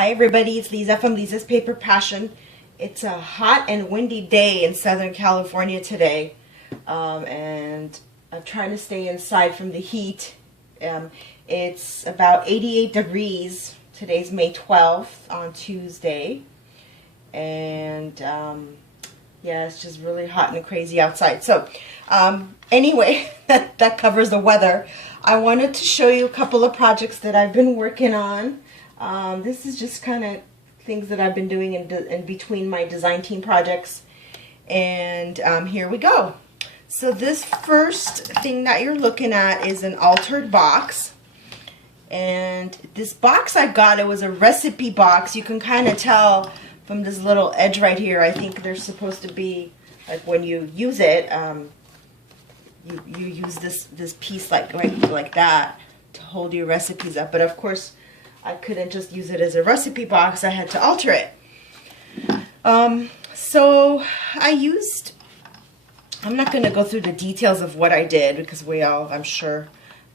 Hi everybody, it's Liza from Liza's Paper Passion. It's a hot and windy day in Southern California today, and I'm trying to stay inside from the heat. It's about 88 degrees. Today's May 12th on Tuesday, and yeah, it's just really hot and crazy outside. So anyway, that covers the weather. I wanted to show you a couple of projects that I've been working on. This is just kind of things that I've been doing in between my design team projects, and here we go. So this first thing that you're looking at is an altered box, and this box I got, it was a recipe box. You can kind of tell from this little edge right here. I think they're supposed to be, like, when you use it, you use this piece like that to hold your recipes up. But of course, I couldn't just use it as a recipe box. I had to alter it. So I'm not going to go through the details of what I did because we all, I'm sure,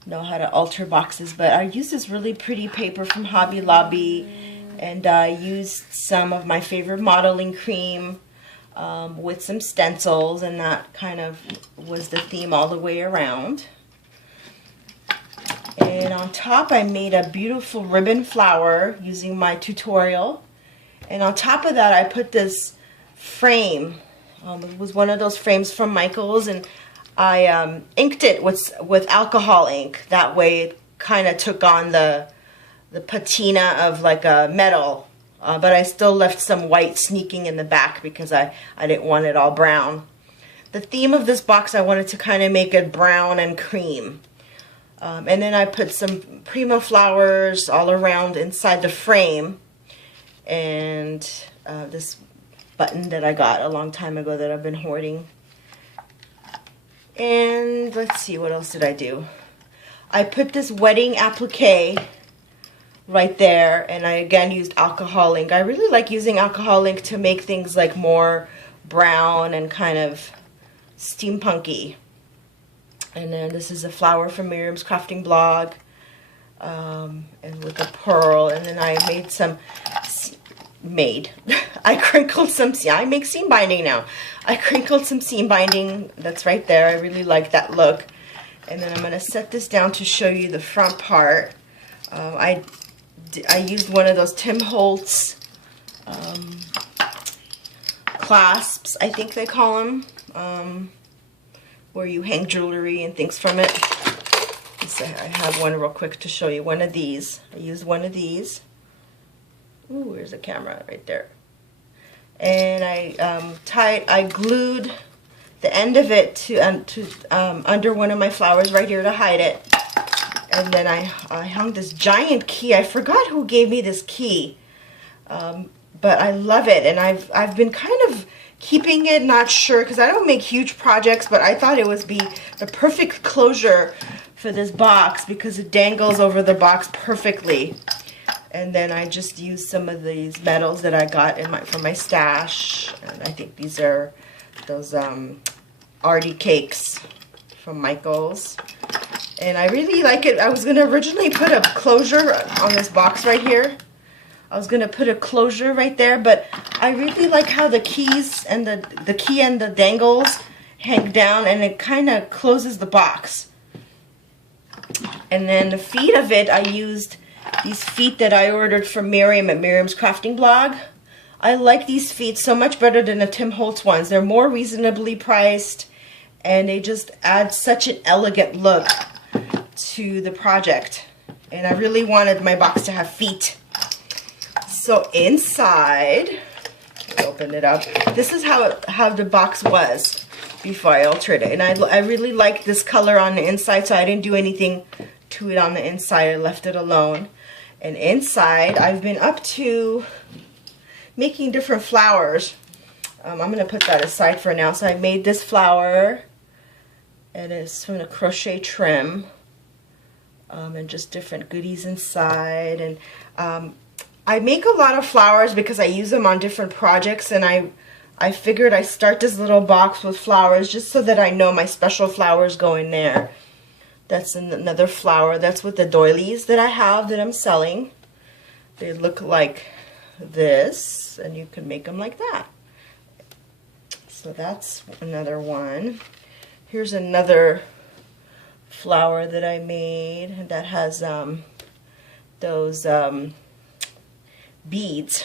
know how to alter boxes. But I used this really pretty paper from Hobby Lobby, and I used some of my favorite modeling cream with some stencils, and that kind of was the theme all the way around. And on top I made a beautiful ribbon flower using my tutorial. And on top of that I put this frame. It was one of those frames from Michael's, and I inked it with alcohol ink. That way it kind of took on the patina of like a metal. But I still left some white sneaking in the back because I didn't want it all brown. The theme of this box, I wanted to kind of make it brown and cream. And then I put some Prima flowers all around inside the frame, and this button that I got a long time ago that I've been hoarding. And let's see, what else did I do? I put this wedding applique right there, and I again used alcohol ink. I really like using alcohol ink to make things like more brown and kind of steampunky. And then this is a flower from Miriam's crafting blog, and with a pearl. And then I I crinkled some, I make seam binding now. I crinkled some seam binding that's right there. I really like that look. And then I'm going to set this down to show you the front part. I used one of those Tim Holtz clasps, I think they call them. Where you hang jewelry and things from it. So I have one real quick to show you. One of these. I used one of these. Ooh, where's the camera? Right there. And I glued the end of it to under one of my flowers right here to hide it. And then I hung this giant key. I forgot who gave me this key, but I love it, and I've been kind of keeping it, not sure, because I don't make huge projects, but I thought it would be the perfect closure for this box because it dangles over the box perfectly. And then I just used some of these medals that I got from my stash, and I think these are those Artie cakes from Michael's. And I really like it. I was going to originally put a closure on this box right here. I was going to put a closure right there, but I really like how the keys and the key and the dangles hang down, and it kind of closes the box. And then the feet of it, I used these feet that I ordered from Miriam at Miriam's crafting blog. I like these feet so much better than the Tim Holtz ones. They're more reasonably priced, and they just add such an elegant look to the project. And I really wanted my box to have feet. So inside, open it up. This is how the box was before I altered it. And I really like this color on the inside, so I didn't do anything to it on the inside. I left it alone. And inside, I've been up to making different flowers. I'm going to put that aside for now. So I made this flower, and it's from the crochet trim, and just different goodies inside. And I make a lot of flowers because I use them on different projects, and I figured I start this little box with flowers just so that I know my special flowers go in there. That's another flower. That's with the doilies that I have that I'm selling. They look like this, and you can make them like that. So that's another one. Here's another flower that I made that has those beads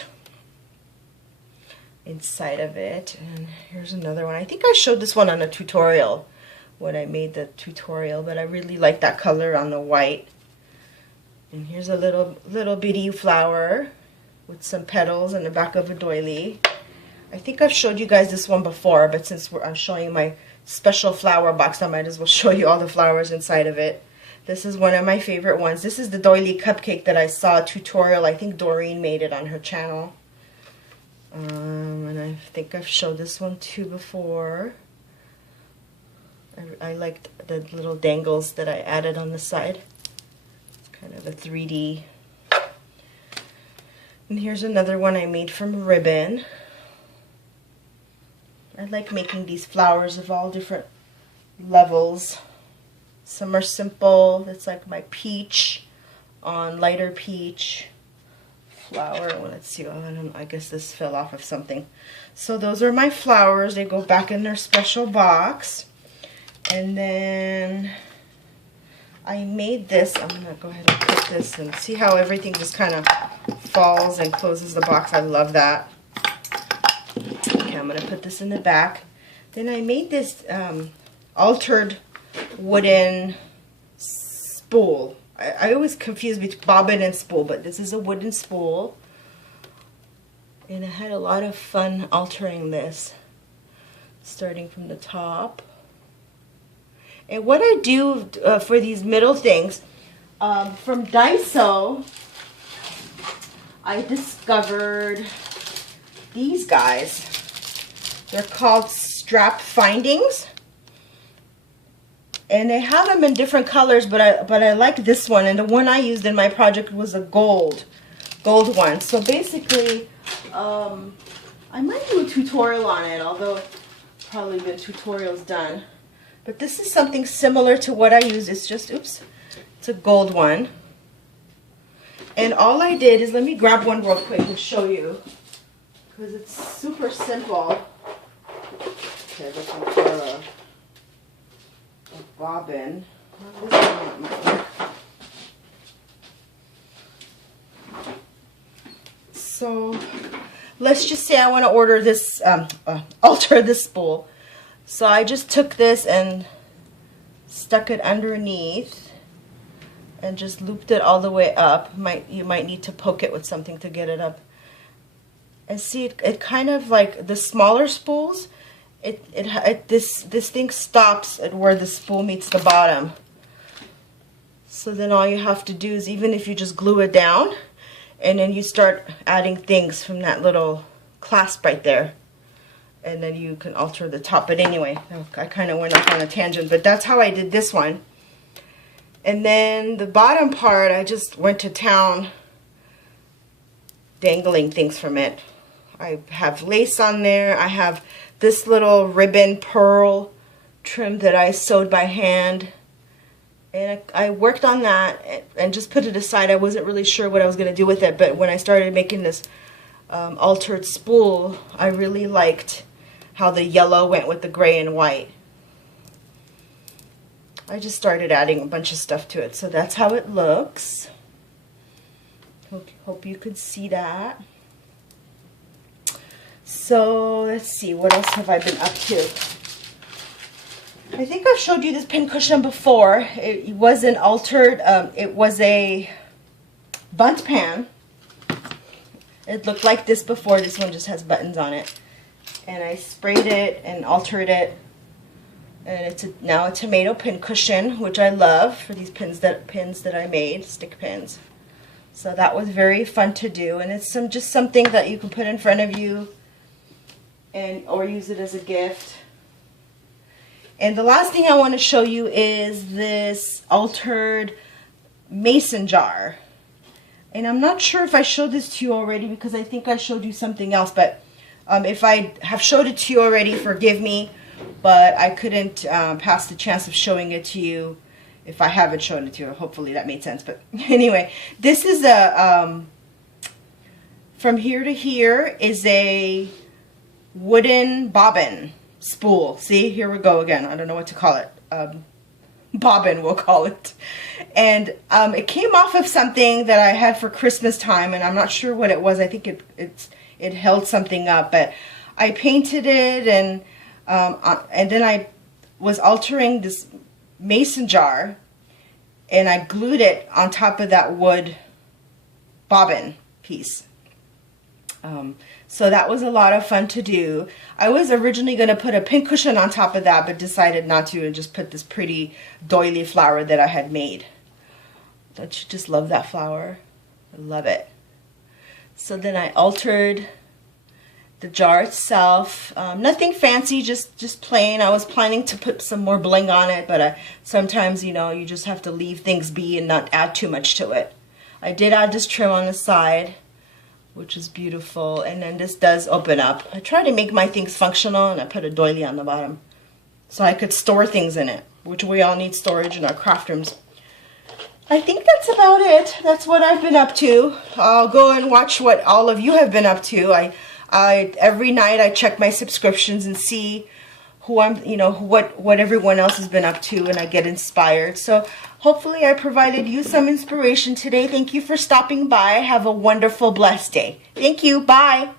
inside of it. And here's another one. I think I showed this one on a tutorial when I made the tutorial, but I really like that color on the white. And here's a little bitty flower with some petals in the back of a doily. I think I've showed you guys this one before, but since I'm showing you my special flower box, I might as well show you all the flowers inside of it. This is one of my favorite ones. This is the doily cupcake that I saw a tutorial. I think Doreen made it on her channel. And I think I've showed this one too before. I liked the little dangles that I added on the side. It's kind of a 3D. And here's another one I made from ribbon. I like making these flowers of all different levels. Some are simple. It's like my peach on lighter peach flower. Well, let's see. I guess this fell off of something. So those are my flowers. They go back in their special box. And then I made this. I'm going to go ahead and put this and see how everything just kind of falls and closes the box. I love that. Okay, I'm going to put this in the back. Then I made this altered wooden spool. I always confuse between bobbin and spool, but this is a wooden spool. And I had a lot of fun altering this, starting from the top. And what I do for these middle things, from Daiso, I discovered these guys. They're called strap findings. And they have them in different colors, but I like this one. And the one I used in my project was a gold one. So basically, I might do a tutorial on it, although probably the tutorial's done. But this is something similar to what I use. It's just, oops, it's a gold one. And all I did is, let me grab one real quick and show you, because it's super simple. Okay, this one's for a bobbin. Well, this one might work. So let's just say I want to order this, alter this spool. So I just took this and stuck it underneath and just looped it all the way up. You might need to poke it with something to get it up. And see, it kind of like the smaller spools, this thing stops at where the spool meets the bottom. So then all you have to do is, even if you just glue it down, and then you start adding things from that little clasp right there. And then you can alter the top. But anyway, I kind of went off on a tangent, but that's how I did this one. And then the bottom part, I just went to town dangling things from it. I have lace on there. I have this little ribbon pearl trim that I sewed by hand. And I worked on that and just put it aside. I wasn't really sure what I was going to do with it, but when I started making this altered spool, I really liked how the yellow went with the gray and white. I just started adding a bunch of stuff to it. So that's how it looks. Hope you could see that. So let's see, what else have I been up to? I think I've showed you this pin cushion before. It wasn't altered. It was a bunt pan. It looked like this before. This one just has buttons on it. And I sprayed it and altered it. And it's now a tomato pin cushion, which I love for these pins that I made, stick pins. So that was very fun to do. And it's just something that you can put in front of you or use it as a gift. And the last thing I want to show you is this altered mason jar. And I'm not sure if I showed this to you already, because I think I showed you something else. But if I have showed it to you already, forgive me. But I couldn't pass the chance of showing it to you if I haven't shown it to you. Hopefully that made sense. But anyway, this is a from here to here is a wooden bobbin spool. See, here we go again. I don't know what to call it. Bobbin, we'll call it. And it came off of something that I had for Christmas time, and I'm not sure what it was. I think it held something up, but I painted it, and then I was altering this mason jar, and I glued it on top of that wood bobbin piece. So that was a lot of fun to do. I was originally going to put a pincushion on top of that, but decided not to and just put this pretty doily flower that I had made. Don't you just love that flower? I love it. So then I altered the jar itself. Nothing fancy, just plain. I was planning to put some more bling on it, but sometimes, you know, you just have to leave things be and not add too much to it. I did add this trim on the side, which is beautiful, and then this does open up. I try to make my things functional, and I put a doily on the bottom so I could store things in it, which we all need storage in our craft rooms. I think that's about it. That's what I've been up to. I'll go and watch what all of you have been up to. I every night I check my subscriptions and see who I'm, you know, what everyone else has been up to, and I get inspired. So hopefully I provided you some inspiration today. Thank you for stopping by. Have a wonderful, blessed day. Thank you. Bye.